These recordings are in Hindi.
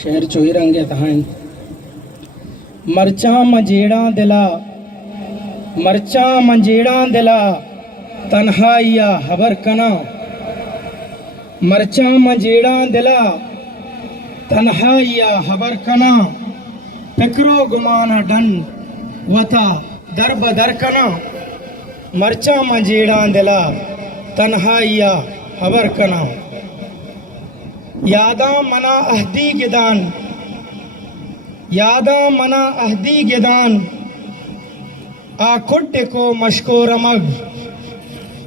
शहर चोई रंगे तहां मरचा मंजेड़ा दिला तन्हाइया हबर कना। मरचा मंजेड़ा दिला तन्हाइया हबर कना। फिक्रो गुमान डन वता दर बदर कना। मरचा मंजेड़ा दिला तन्हाइया हबर कना। यादा मना अहदी गिदान आ खुट को मशको रमग।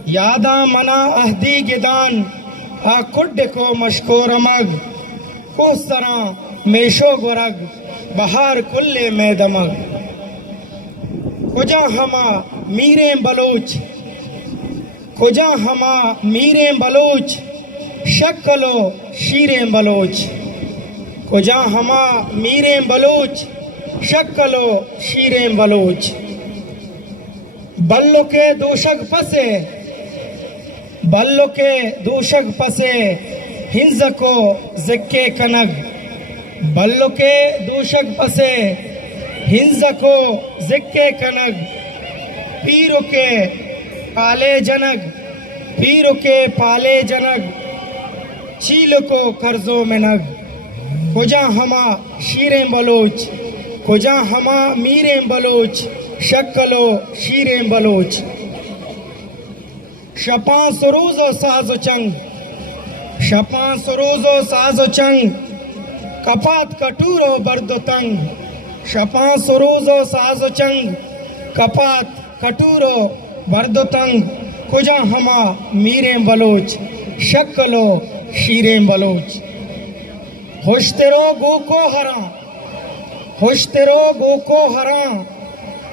यादा मना अहदी गिदान आ खुट को मशको रमग। उस तरह मेशो गुरग बहार कुल्ले में दमग। खुजा हमा मीरें बलोच शक्लो शीरें बलोच। खुजा हमा मीरें बलोच शक्लो शीरें बलोच। बल्लो के दूशक पसे हिंज को जिक्के कनग। बल्लो के दूशक पसे हिंज को जिक्के कनग। पीरो के पाले जनग चील को कर्जों में नग। खुजा हमा शीरें बलोच खुजा हमा मीरें बलोच शक्लो शीरें बलोच। शपां सरोजो साजो चंग कपात कटूरो बर्दो तंग। शपां सरोजो साजो चंग कपात कटूरो बर्दो तंग। खुजा हमा मीरें बलोच शक्लो शीरें बलोच। होश तेरो गो को हरा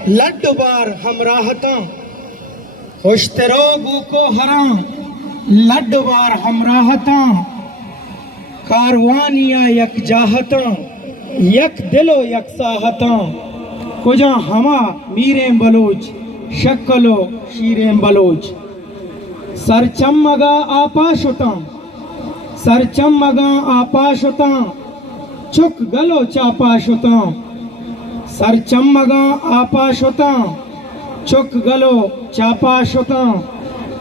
लड्डू बार हमराहता। होश तेरो गो को हरा लड्डू बार हमराहता। कारवानिया यक जाहता यक दिलो यक साहता। खुजा हमा मीरें बलोच शक्लो शीरें बलोच। सर चमगा आपाशुता चुक गलो चापाशुता। सर चमगा आपाशुता चुक गलो चापाशुता।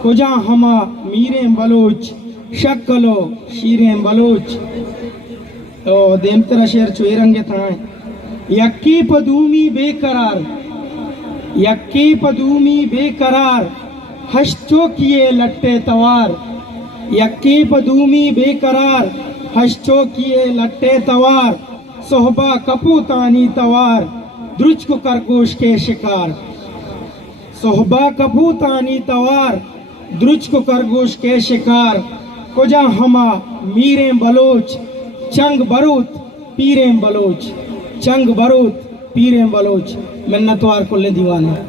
खुजा हमा मीरें बलोच शक्लो शीरें बलोच। तो देम तेरा शेर चुई रंगे था। यक्की पदूमी बेकरार हश्चो किए लट्टे तवार। यक्की पदूमी बेकरार हश्चो किए लट्टे तवार। सोहबा कपूतानी तवार द्रुज को खरगोश के शिकार। सोहबा कपूतानी तवार द्रुज को खरगोश के शिकार। खुजा हमा मीरें बलोच चंग बरूत पीरें बलोच। चंग बरूत पीरें बलोच। मिन्नतवार कुल्ले दीवाना।